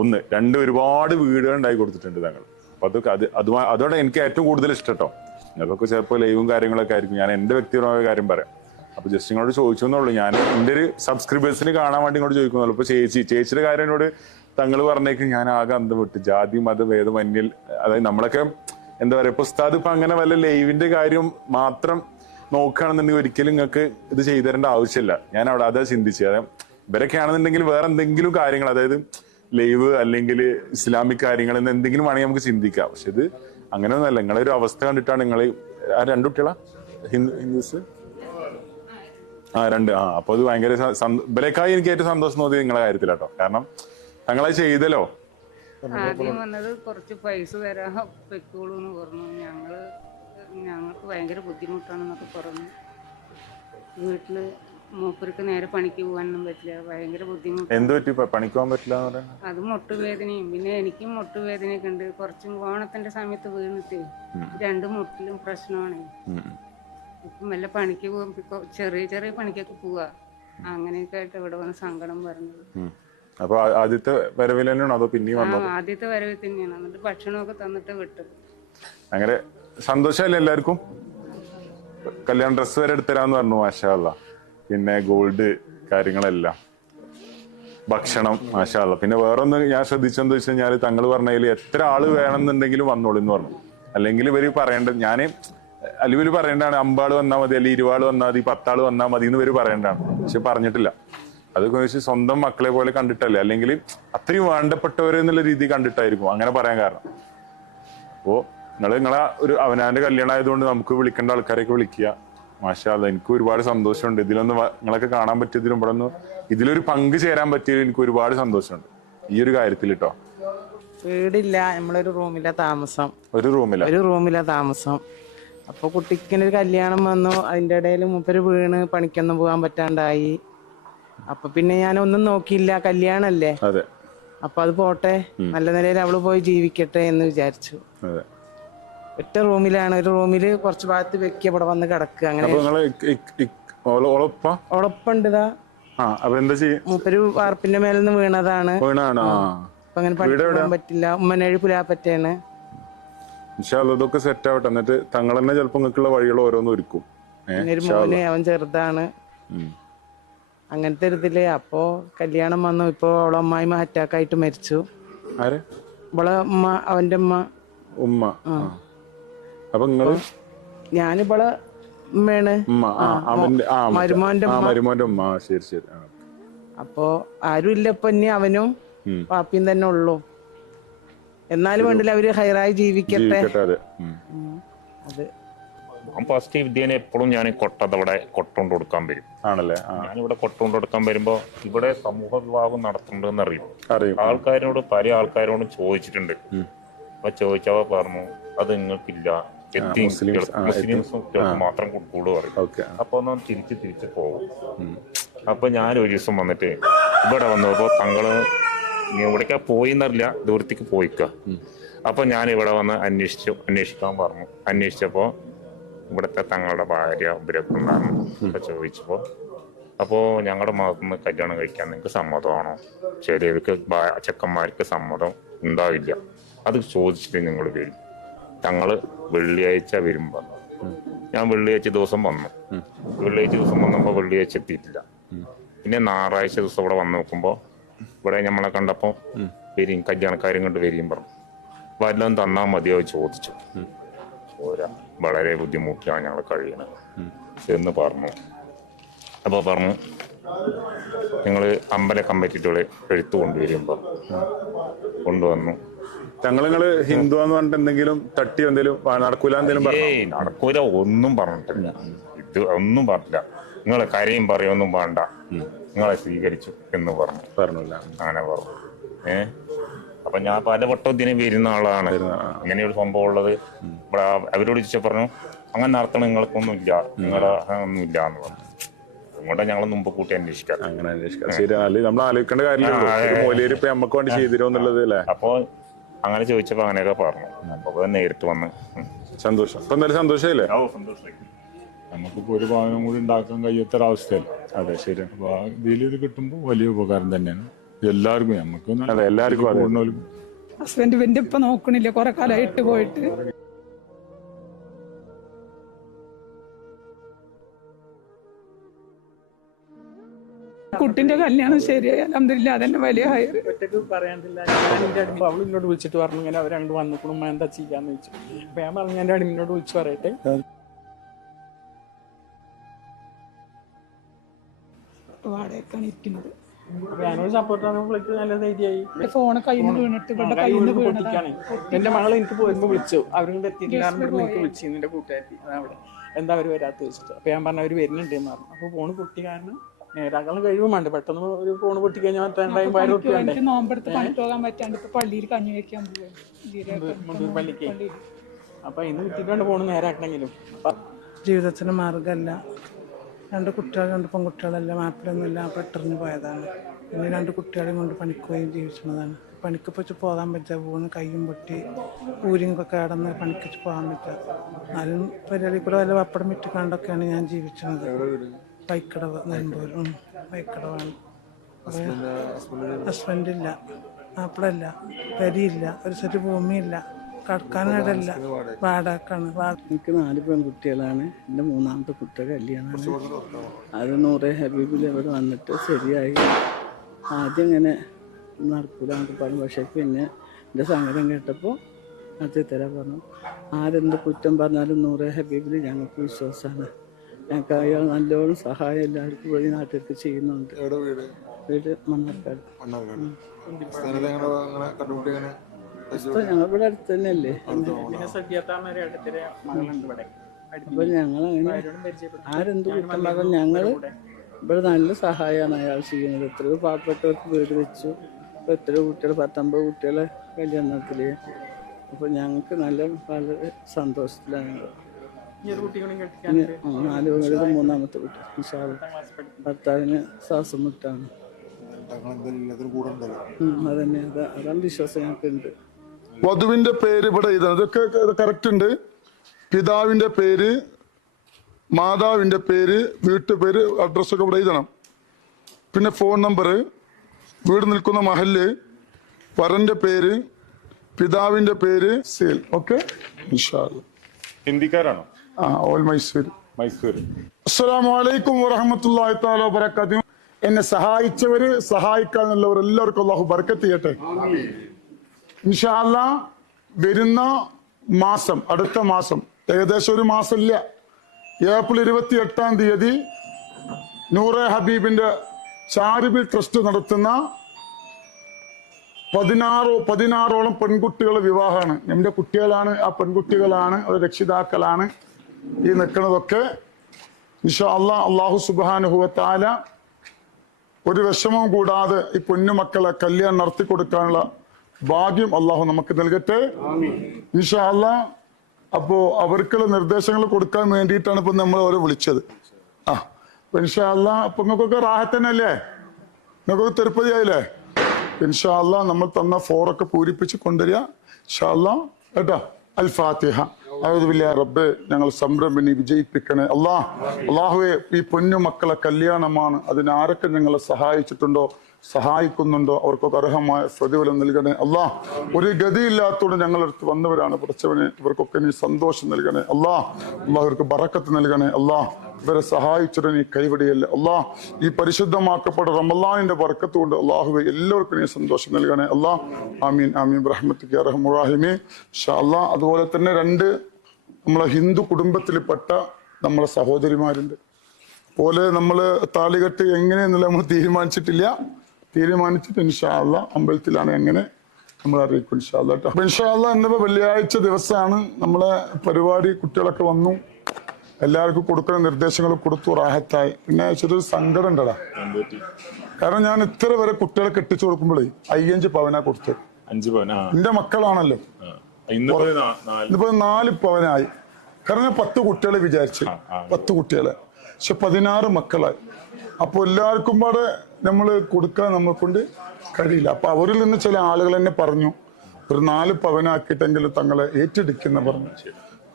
ഒന്ന് രണ്ട് ഒരുപാട് വീടുകൾ ഉണ്ടായി കൊടുത്തിട്ടുണ്ട് തങ്ങൾ. അപ്പൊ അതൊക്കെ അത് അത് അതോടെ എനിക്ക് ഏറ്റവും കൂടുതൽ ഇഷ്ടം കേട്ടോ നിങ്ങൾക്കൊക്കെ ചിലപ്പോൾ ലൈവും കാര്യങ്ങളൊക്കെ ആയിരിക്കും. ഞാൻ എന്റെ വ്യക്തിപരമായ കാര്യം പറയാം. അപ്പൊ ജസ്റ്റ് ഇങ്ങോട്ട് ചോദിച്ചു എന്നുള്ളൂ ഞാൻ എന്റെ ഒരു സബ്സ്ക്രൈബേഴ്സിന് കാണാൻ വേണ്ടി ഇങ്ങോട്ട് ചോദിക്കുന്നുള്ളൂ. ഇപ്പൊ ചേച്ചി ചേച്ചിയുടെ കാര്യം തങ്ങൾ പറഞ്ഞേക്ക് ഞാൻ ആകെ അന്തം വിട്ട് ജാതി മത ഭേദമന്യൽ അതായത് നമ്മളൊക്കെ എന്താ പറയാ പുസ്താദ് ഉസ്താദ് ഇപ്പൊ അങ്ങനെ വല്ല ലൈവിന്റെ കാര്യം മാത്രം നോക്കുകയാണെന്നുണ്ടെങ്കിൽ ഒരിക്കലും നിങ്ങൾക്ക് ഇത് ചെയ്തു തരേണ്ട ആവശ്യമില്ല. ഞാൻ അവിടെ അതാ ചിന്തിച്ചത്. അതായത് ഇവരൊക്കെ ആണെന്നുണ്ടെങ്കിൽ വേറെ എന്തെങ്കിലും കാര്യങ്ങൾ അതായത് ലൈവ് അല്ലെങ്കിൽ ഇസ്ലാമിക് കാര്യങ്ങൾ എന്ന് എന്തെങ്കിലും വേണമെങ്കിൽ നമുക്ക് ചിന്തിക്കാം. പക്ഷെ ഇത് അങ്ങനെയൊന്നുമല്ല. നിങ്ങളെ ഒരു അവസ്ഥ കണ്ടിട്ടാണ് നിങ്ങൾ ആ രണ്ടു കുട്ടികളാ? ഹിന്ദു ഹിന്ദുസ്? ആ രണ്ട്. ആ അപ്പൊ അത് ഭയങ്കര ഇവരെക്കായി എനിക്ക് ഏറ്റവും സന്തോഷം തോന്നിയത് നിങ്ങളെ കാര്യത്തിലാട്ടോ കാരണം തങ്ങളെ ചെയ്തല്ലോ. ആദ്യം വന്നത് കുറച്ച് പൈസ തരാൻ വെക്കോളൂ എന്ന് പറഞ്ഞു. ഞങ്ങൾ ഞങ്ങൾക്ക് ഭയങ്കര ബുദ്ധിമുട്ടാണെന്നൊക്കെ പറഞ്ഞു. വീട്ടിൽ മൂപ്പർക്ക് നേരെ പണിക്ക് പോകാനൊന്നും പറ്റില്ല. ഭയങ്കര ബുദ്ധിമുട്ട് എന്ത് പറ്റി? പണിക്ക് പോകാൻ പറ്റില്ല അത് മുട്ടുവേദനയും. പിന്നെ എനിക്കും മുട്ടുവേദനയൊക്കെ ഉണ്ട്. കുറച്ചും ഓണത്തിന്റെ സമയത്ത് വീണിട്ട് രണ്ട് മുട്ടിലും പ്രശ്നമാണ്. ഇപ്പം വല്ല പണിക്ക് പോകും ഇപ്പൊ ചെറിയ ചെറിയ പണിക്കൊക്കെ പോവാ. അങ്ങനെയൊക്കെ ആയിട്ട് ഇവിടെ വന്ന് സങ്കടം പറഞ്ഞത് അപ്പൊ ആദ്യത്തെ വരവിൽ തന്നെയാണോ അതോ പിന്നെയും ആദ്യത്തെ വരവ് തന്നെയാണ്. എന്നിട്ട് ഭക്ഷണമൊക്കെ തന്നിട്ട് വിട്ടു. അങ്ങനെ സന്തോഷമല്ലേ എല്ലാവർക്കും? കല്യാൺ ഡ്രസ്സ് വരെ എടുത്തരാന്ന് പറഞ്ഞു മാഷാല്ല പിന്നെ ഗോൾഡ് കാര്യങ്ങളെല്ലാം. ഭക്ഷണം മാഷാല്ല പിന്നെ വേറൊന്ന് ഞാൻ ശ്രദ്ധിച്ചെന്ന് വെച്ച് കഴിഞ്ഞാൽ തങ്ങൾ പറഞ്ഞതിൽ എത്ര ആൾ വേണമെന്നുണ്ടെങ്കിലും വന്നോളൂ എന്ന് പറഞ്ഞു. അല്ലെങ്കിൽ ഇവർ പറയേണ്ടത് ഞാൻ അല്ലെങ്കിൽ ഇവർ പറയേണ്ടതാണ് അമ്പാൾ വന്നാൽ മതി അല്ലെങ്കിൽ ഇരുവാൾ വന്നാൽ മതി പത്താൾ വന്നാൽ മതി എന്ന് ഇവർ പറയേണ്ടതാണ് പക്ഷെ പറഞ്ഞിട്ടില്ല. അതൊക്കെ വെച്ച് സ്വന്തം മക്കളെ പോലെ കണ്ടിട്ടല്ലേ? അല്ലെങ്കിൽ അത്രയും വേണ്ടപ്പെട്ടവര് എന്നുള്ള രീതി കണ്ടിട്ടായിരിക്കും. അങ്ങനെ പറയാൻ കാരണം. അപ്പോ നിങ്ങൾ നിങ്ങളെ ഒരു അവനാന്റെ കല്യാണം ആയതുകൊണ്ട് നമുക്ക് വിളിക്കേണ്ട ആൾക്കാരെയൊക്കെ വിളിക്കുക. മാഷാ എനിക്ക് ഒരുപാട് സന്തോഷമുണ്ട്. ഇതിലൊന്ന് നിങ്ങളൊക്കെ കാണാൻ പറ്റിയതിലും ഇവിടെ ഒന്ന് ഇതിലൊരു പങ്ക് ചേരാൻ പറ്റിയതിൽ എനിക്ക് ഒരുപാട് സന്തോഷമുണ്ട്. ഈ ഒരു കാര്യത്തിൽ കേട്ടോ വീടില്ല നമ്മളൊരു റൂമിലെ താമസം. ഒരു റൂമില. ഒരു റൂമില താമസം. അപ്പൊ കുട്ടിക്കിന് ഒരു കല്യാണം വന്നു. അതിന്റെ ഇടയിൽ മൂപ്പര് വീണ് പണിക്കൊന്നും പോകാൻ പറ്റാണ്ടായി. അപ്പൊ പിന്നെ ഞാൻ ഒന്നും നോക്കിയില്ല. കല്യാണല്ലേ? അപ്പൊ അത് പോട്ടെ. നല്ല നിലയിൽ അവൾ പോയി ജീവിക്കട്ടെ എന്ന് വിചാരിച്ചു. ഒറ്റ റൂമിലാണ്. ഒരു റൂമിൽ കുറച്ച് ഭാഗത്ത് വെക്കി ഇവിടെ വന്ന് കിടക്കുക. അങ്ങനെ ചെയ്യും? മൂപ്പര് വാർപ്പിന്റെ മേലിന്ന് വീണതാണ്. വീണാണ് ആ. അപ്പൊ അങ്ങനെ പറ്റില്ല പോകാൻ പറ്റില്ല. ഉമ്മനഴി പുലാപ്പറ്റയാണ്. ഇൻഷാല്ല ഇതൊക്കെ സെറ്റ് ആവട്ടെ. എന്നിട്ട് തങ്ങൾ തന്നെ ചിലപ്പോ നിങ്ങൾക്കുള്ള വഴികൾ ഓരോന്നും ഒരുക്കും. ഒരു മോന് അവൻ ചെറുതാണ്. അങ്ങനത്തെ ഒരു ഇതിൽ അപ്പോ കല്യാണം വന്നു. ഇപ്പൊ അവളെ അമ്മായിമ്മ അറ്റാക്ക് ആയിട്ട് മരിച്ചു. ആരെ? ഇവളെ ഉമ്മ അവന്റെ ഉമ്മ. ഉമ്മ. ആ. അപ്പൊ നിങ്ങൾ ഞാനിവളെ ഉമ്മയാണ്. ഉമ്മ. ആ അവന്റെ ആ മറ്റേ- മരുമോന്റെ ആ മരുമോന്റെ ഉമ്മ. ആ, ശരി ശരി. ആ. അപ്പോ ആരും ഇല്ല ഇപ്പൊ. ഇനി അവനും ഉം. പാപ്പിയും തന്നെ ഉള്ളൂ. എന്നാലും വേണ്ടില്ല അവർ ഹൈറായി ജീവിക്കട്ടെ. അതെ. ഫസ്റ്റ് വിദ്യേനെ എപ്പോഴും ഞാൻ കൊട്ടതവിടെ കൊട്ടുകൊണ്ട് കൊടുക്കാൻ വരും. ആണല്ലേ? ഞാനിവിടെ കൊട്ടുകൊണ്ട് കൊടുക്കാൻ വരുമ്പോ ഇവിടെ സമൂഹ വിവാഹം നടത്തുന്നുണ്ടെന്ന് അറിയും. അറിയും. ആൾക്കാരോട് പല ആൾക്കാരോടും ചോദിച്ചിട്ടുണ്ട്. അപ്പൊ ചോദിച്ചവ പറഞ്ഞു അത് നിങ്ങൾക്കില്ല. എത്തി. മുസ്ലിംസ്, മാത്രം കൊടുക്കുള്ളൂ പറയും. അപ്പൊ ഒന്ന് തിരിച്ച് തിരിച്ച് പോകും അപ്പൊ ഞാൻ ഒരു ദിവസം വന്നിട്ട് ഇവിടെ വന്നപ്പോ തങ്ങൾ നീ എവിടേക്കാ പോയിന്നറില്ല ദൂരത്തേക്ക് പോയിക്ക. അപ്പൊ ഞാൻ ഇവിടെ വന്ന് അന്വേഷിച്ചു. അന്വേഷിക്കാൻ പറഞ്ഞു. അന്വേഷിച്ചപ്പോ ഇവിടുത്തെ തങ്ങളുടെ ഭാര്യ ഉണ്ടായിരുന്നു. അപ്പൊ ചോദിച്ചപ്പോ അപ്പോ ഞങ്ങളുടെ ഭാഗത്തുനിന്ന് കല്യാണം കഴിക്കാൻ നിങ്ങൾക്ക് സമ്മതമാണോ? ശരി ഇവർക്ക് ചെക്കന്മാർക്ക് സമ്മതം ഉണ്ടാവില്ല. അത് ചോദിച്ചിട്ട് നിങ്ങൾ വരും. തങ്ങൾ വെള്ളിയാഴ്ച വരുമ്പോ ഞാൻ വെള്ളിയാഴ്ച ദിവസം വന്നു. വെള്ളിയാഴ്ച ദിവസം വന്നപ്പോ വെള്ളിയാഴ്ച എത്തിയിട്ടില്ല. പിന്നെ ഞായറാഴ്ച ദിവസം ഇവിടെ വന്ന് നോക്കുമ്പോ ഇവിടെ നമ്മളെ കണ്ടപ്പോ വരും കല്യാണക്കാരും കണ്ട് വരികയും പറഞ്ഞു. വല്ലതും തന്നാ മതിയോ ചോദിച്ചു. ഓരാ വളരെ ബുദ്ധിമുട്ടിലാണ് ഞങ്ങൾ കഴിയണത്. എന്ന് പറഞ്ഞു. അപ്പൊ പറഞ്ഞു നിങ്ങൾ അമ്പല കമ്മിറ്റികളെ എഴുത്തു കൊണ്ടുവരുമ്പോ കൊണ്ടുവന്നു. ഞങ്ങൾ നിങ്ങൾ ഹിന്ദു എന്ന് പറഞ്ഞിട്ട് എന്തെങ്കിലും തട്ടി എന്തെങ്കിലും നടക്കൂല എന്തെങ്കിലും ഏയ് നടക്കൂല ഒന്നും പറഞ്ഞിട്ടില്ല. ഇത് ഒന്നും പറഞ്ഞില്ല നിങ്ങളെ കരയും പറയൊന്നും വേണ്ട. നിങ്ങളെ സ്വീകരിച്ചു എന്ന് പറഞ്ഞു. പറഞ്ഞില്ല. അങ്ങനെ പറഞ്ഞു. ഏ? അപ്പൊ ഞാൻ പലവട്ടം ഇതിന് വരുന്ന ആളാണ്. ഇങ്ങനെയൊരു സംഭവം ഉള്ളത്. ഇവിടെ അവരോട് ചോദിച്ചാൽ പറഞ്ഞു അങ്ങനെ നടത്തണം നിങ്ങൾക്കൊന്നും ഇല്ല നിങ്ങളെ ഒന്നും ഇല്ല എന്ന് പറഞ്ഞു. അതുകൊണ്ട് ഞങ്ങൾ മുമ്പ് കൂട്ടി അന്വേഷിക്കാം അങ്ങനെ അന്വേഷിക്കാം. ശരി നമ്മൾ ആലോചിക്കേണ്ട കാര്യമില്ല ഇപ്പൊ നമ്മക്ക് വേണ്ടി ചെയ്തിരോ എന്നുള്ളത് അല്ലേ? അപ്പോ അങ്ങനെ ചോദിച്ചപ്പോ അങ്ങനെയൊക്കെ പറഞ്ഞു. അപ്പൊ നേരിട്ട് വന്ന്. സന്തോഷം. അപ്പൊ എന്തായാലും സന്തോഷമില്ലേ ഓ, സന്തോഷമായി. നമുക്കിപ്പോൾ ഒരു ഭാഗം കൂടി ഉണ്ടാക്കാൻ കഴിയാത്തൊരവസ്ഥയല്ല? അതെ ശരി. അപ്പോൾ ആ ഇതിൽ ഇത് കിട്ടുമ്പോൾ വലിയ ഉപകാരം തന്നെയാണ്. എല്ലാവർക്കും നമുക്ക് അതെ എല്ലാവർക്കും അതെ. ഹസ്ബൻഡ് ഇവന്റെ ഇപ്പൊ നോക്കണില്ല. കുറെ കാലമായിട്ട് പോയിട്ട്. കുട്ടിന്റെ കല്യാണം ശരിയായി. അലഹമില്ല അതന്നെ വലിയ ഹയർ. ഒറ്റയ്ക്ക് പറയാനില്ല അടിമ അവൾ എന്നോട് വിളിച്ചിട്ട് പറഞ്ഞു ഇങ്ങനെ അവർ അങ്ങോട്ട് വന്നിക്കണം ഉമ്മ എന്താ ചെയ്യാന്ന് ചോദിച്ചു. അപ്പൊ ഞാൻ പറഞ്ഞു എന്റെ അടിമിനോട് വിളിച്ചു പറയട്ടെ? വാടകയ്ക്കാണ് ഇരിക്കുന്നത് ഫോണ് കയ്യിൽ നിന്ന് വീണിട്ട് ഇവരുടെ കയ്യിൽ നിന്ന് വീണതാണ് എന്റെ മകൾ എനിക്ക് പോയപ്പോ വിളിച്ചു. അവരും എത്തിയിട്ടില്ല എനിക്ക് വിളിച്ചു. എന്റെ കൂട്ടുകാരി അവിടെ. എന്താ അവർ വരാത്ത വെച്ചിട്ട് അപ്പൊ ഞാൻ പറഞ്ഞു അവർ വരുന്നുണ്ട് എന്ന് പറഞ്ഞു. അപ്പൊ ഫോണ് പൊട്ടി കാരണം നേരാക്കളും കഴിവും വേണ്ട. പെട്ടെന്ന് ഒരു ഫോണ് പൊട്ടി കഴിഞ്ഞാൽ രണ്ടായിരം നോമ്പെടുത്ത് പണി പോകാൻ പറ്റാണ്ട് ഇപ്പൊ പള്ളിയിൽ കഞ്ഞി വെക്കാൻ പോകും പള്ളിക്ക്? അപ്പൊ ഇന്ന് കിട്ടിയിട്ടുണ്ട് ഫോണ് നേരാക്കണമെങ്കിലും ജീവിതത്തിന് മാർഗമല്ല രണ്ട് കുട്ടികൾ രണ്ട് പെൺകുട്ടികളെല്ലാം മാപ്പിളൊന്നുമില്ല പെട്ടെന്ന് പോയതാണ്. പിന്നെ രണ്ട് കുട്ടികളെയും കൊണ്ട് പണിക്ക് പോയി ജീവിച്ചതാണ്. പണിക്ക് വെച്ച് പോകാൻ പറ്റുക പോകുന്ന കൈയും പൊട്ടി ഊരിങ്ങൊക്കെ കിടന്ന് പണിക്ക് വെച്ച് പോകാൻ പറ്റുക എന്നാലും പരിപാടി കൂടെ വല്ല പപ്പടം വിറ്റ് കണ്ടൊക്കെയാണ് ഞാൻ ജീവിച്ചത്. പൈക്കടവ് നിലമ്പൂരും പൈക്കടവാണ് ഹസ്ബൻഡില്ല മാപ്പിളല്ല വരിയില്ല ഒരു സെറ്റ് ഭൂമിയില്ല. കടക്കാനിടല്ല വാടകക്കാണ്. വാടക എനിക്ക് നാല് പെൺകുട്ടികളാണ്. എന്റെ മൂന്നാമത്തെ കുട്ടിയുടെ കല്യാണമാണ്. അത് നൂറെ ഹബീബിൽ ഇവിടെ വന്നിട്ട് ശരിയായി. ആദ്യം ഇങ്ങനെ നടക്കൂല എന്നൊക്കെ പറഞ്ഞു. പക്ഷേ പിന്നെ എന്റെ സങ്കടം കേട്ടപ്പോൾ നടത്തി തരാൻ പറഞ്ഞു ആരെന്ത് കുറ്റം പറഞ്ഞാലും നൂറെ ഹബീബിൽ ഞങ്ങൾക്ക് വിശ്വാസമാണ്. ഞങ്ങൾക്ക് അയാൾ നല്ലോണം സഹായം എല്ലാവർക്കും വഴി നാട്ടിലേക്ക് ചെയ്യുന്നുണ്ട്. വീട്? മണ്ണാർക്കാട്. ഇപ്പൊ ഞങ്ങളിവിടെ അടുത്ത് തന്നെയല്ലേ അടുത്തിടെ മകളുണ്ട് ഇവിടെ അപ്പൊ ഞങ്ങൾ അങ്ങനെ ആരെന്ത് കുറ്റം പറഞ്ഞാൽ ഞങ്ങൾ ഇവിടെ. നല്ല സഹായമാണ് അയാൾ ചെയ്യുന്നത്. എത്രയോ പാവപ്പെട്ടവർക്ക് വീട് വെച്ചു. ഇപ്പൊ എത്രയോ കുട്ടികൾ പത്തൊമ്പത് കുട്ടികളെ കല്യാണത്തിൽ അപ്പൊ ഞങ്ങൾക്ക് നല്ല വളരെ സന്തോഷത്തിലാണ് ഞങ്ങൾ നാല് പേരുടെ മൂന്നാമത്തെ കുട്ടി. വിശാല ഭർത്താവിന് ശ്വാസം മുട്ടാണ്. അതന്നെ. അതാ അതാണ് വിശ്വാസം ഞങ്ങൾക്കുണ്ട്. വധുവിന്റെ പേര് ഇവിടെ എഴുതണം. ഇതൊക്കെ കറക്റ്റ് ഉണ്ട്. പിതാവിന്റെ പേര് മാതാവിന്റെ പേര് വീട്ടുപേര് അഡ്രസ്സൊക്കെ ഇവിടെ എഴുതണം. പിന്നെ ഫോൺ നമ്പർ വീട് നിൽക്കുന്ന മഹൽ വരന്റെ പേര് പിതാവിന്റെ പേര് സേൽ. ഓക്കെ ഹിന്ദിക്കാരാണോ? ആ ഓൾ മൈസൂർ. മൈസൂർ. അസ്സലാമു അലൈക്കും താല വബറകാതുഹു. എന്നെ സഹായിച്ചവര് സഹായിക്കാന്നുള്ളവർ എല്ലാവർക്കും അള്ളാഹു ബർക്കത്ത് ചെയ്യട്ടെ. ഇൻഷാ അല്ലാ വരുന്ന മാസം അടുത്ത മാസം ഏകദേശം ഒരു മാസം ഇല്ല ഏപ്രിൽ ഇരുപത്തി എട്ടാം തീയതി നൂറെ ഹബീബിന്റെ ചാരിബിൾ ട്രസ്റ്റ് നടത്തുന്ന പതിനാറോ പതിനാറോളം പെൺകുട്ടികളുടെ വിവാഹമാണ്. എന്റെ കുട്ടികളാണ് ആ പെൺകുട്ടികളാണ് അത് രക്ഷിതാക്കളാണ് ഈ നിൽക്കുന്നതൊക്കെ ഇൻഷാ അല്ലാ അള്ളാഹു സുബാനുഹുവത്താല ഒരു വിഷമവും കൂടാതെ ഈ പൊന്നുമക്കളെ കല്യാണം നടത്തി കൊടുക്കാനുള്ള ഭാഗ്യം അള്ളാഹു നമുക്ക് നൽകട്ടെ. ഇൻഷാ അല്ലാ അപ്പോ അവർക്കുള്ള നിർദ്ദേശങ്ങൾ കൊടുക്കാൻ വേണ്ടിയിട്ടാണ് ഇപ്പൊ നമ്മൾ അവരെ വിളിച്ചത്. ആ അപ്പൊ ഇൻഷാ അല്ലാ അപ്പൊ നിങ്ങൾക്കൊക്കെ റാഹത്തന്നല്ലേ നിങ്ങൾക്കൊക്കെ തിരുപ്പതി ആയില്ലേ ഇൻഷാ അല്ലാ നമ്മൾ തന്ന ഫോറൊക്കെ പൂരിപ്പിച്ച് കൊണ്ടുവരിക. ഇൻഷാ അല്ലാ കേട്ടോ? അൽ ഫാത്തിഹ അഴുതുബില്ല റബ്ബ് ഞങ്ങൾ സംരംഭിനി വിജയിപ്പിക്കണേ. അള്ളാഹ് അള്ളാഹുവെ ഈ പൊന്നു മക്കളെ കല്യാണമാണ്. അതിനാരൊക്കെ ഞങ്ങളെ സഹായിച്ചിട്ടുണ്ടോ? സഹായിക്കുന്നുണ്ടോ? അവർക്കൊക്കെ അർഹമായ പ്രതിഫലം നൽകണേ. അല്ലാ ഒരു ഗതിയില്ലാത്തോട് ഞങ്ങളടുത്ത് വന്നവരാണ് പഠിച്ചവനെ ഇവർക്കൊക്കെ നീ സന്തോഷം നൽകണേ. അല്ലാ അല്ലാ ഇവർക്ക് ബറക്കത്ത് നൽകണേ. അല്ലാ ഇവരെ സഹായിച്ചിട്ട് നീ കൈവിടിയല്ല. അല്ലാ ഈ പരിശുദ്ധമാക്കപ്പെട്ട റമല്ലാനിന്റെ വർക്കത്ത് കൊണ്ട് അള്ളാഹുവെ എല്ലാവർക്കും നീ സന്തോഷം നൽകണേ. അല്ലാ ആമീൻ ആമീൻ. റഹ്മത്തിക്ക് അറഹമുറാഹിമീൻ അല്ലാ അതുപോലെ തന്നെ രണ്ട് നമ്മളെ ഹിന്ദു കുടുംബത്തിൽപ്പെട്ട നമ്മളെ സഹോദരിമാരുണ്ട്. പോലെ നമ്മൾ താലികെട്ട് എങ്ങനെയെന്നുള്ള നമ്മൾ തീരുമാനിച്ചിട്ടില്ല. തീരുമാനിച്ചിട്ട് ഇൻഷാല്ല അമ്പലത്തിലാണ് എങ്ങനെ നമ്മൾ അറിയിക്കും ഇൻഷാല്ല കേട്ടോ. അപ്പൊ ഇൻഷാല്ല ഇന്നിപ്പോ വെള്ളിയാഴ്ച ദിവസമാണ് നമ്മളെ പരിപാടി കുട്ടികളൊക്കെ വന്നു. എല്ലാവർക്കും കൊടുക്കുന്ന നിർദ്ദേശങ്ങൾ കൊടുത്തു റാഹത്തായി. പിന്നെ ചെറിയൊരു സങ്കടം ഉണ്ടടാ. കാരണം ഞാൻ ഇത്ര വരെ കുട്ടികളെ കെട്ടിച്ചു കൊടുക്കുമ്പോഴേ അയ്യഞ്ച് പവനാ കൊടുത്തത്. അഞ്ച് എന്റെ മക്കളാണല്ലോ. ഇന്നിപ്പോ നാല്. പവനായി. കാരണം ഞാൻ പത്ത് കുട്ടികളെ വിചാരിച്ചു. പത്ത് കുട്ടികളെ. പക്ഷെ പതിനാറ് മക്കളായി. അപ്പൊ എല്ലാവർക്കും പാടെ നമ്മൾ കൊടുക്കാൻ നമ്മളെ കൊണ്ട് കഴിയില്ല. അപ്പൊ അവരിൽ നിന്ന് ചില ആളുകൾ തന്നെ പറഞ്ഞു. ഒരു നാല് പവനാക്കിയിട്ടെങ്കിലും തങ്ങളെ ഏറ്റെടുക്കുന്ന പറഞ്ഞു.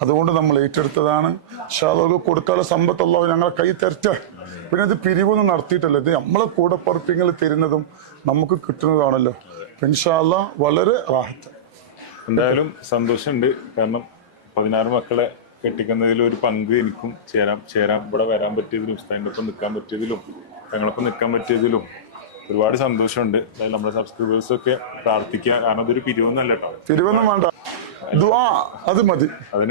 അതുകൊണ്ട് നമ്മൾ ഏറ്റെടുത്തതാണ്. പക്ഷെ അതൊക്കെ കൊടുക്കാനുള്ള സമ്പത്ത് അള്ളാഹു ഞങ്ങളെ കൈ തരട്ടെ. പിന്നെ ഇത് പിരിവൊന്നും നടത്തിയിട്ടല്ല. ഇത് നമ്മളെ കൂടെ പറപ്പിങ്ങൾ തരുന്നതും നമുക്ക് കിട്ടുന്നതാണല്ലോ. പെൻഷാല വളരെ റാഹത്ത്. എന്തായാലും സന്തോഷമുണ്ട്. കാരണം പതിനാറ് മക്കളെ കെട്ടിക്കുന്നതിൽ ഒരു പങ്ക് എനിക്കും ചേരാം. ചേരാം. ഇവിടെ വരാൻ പറ്റിയതിലും ഉസ്താദിന്റെ ഒപ്പം നിൽക്കാൻ പറ്റിയതിലും ഞങ്ങളൊപ്പം നിൽക്കാൻ പറ്റിയതിലും ഒരുപാട് സന്തോഷമുണ്ട്. അതായത് നമ്മുടെ സബ്സ്ക്രൈബേഴ്സ് ഒക്കെ പ്രാർത്ഥിക്കുക. കാരണം അതൊരു പിരിവൊന്നല്ല കേട്ടോ പിരിവൊന്നും വേണ്ട. ദുആ അത് മതി. അതിന്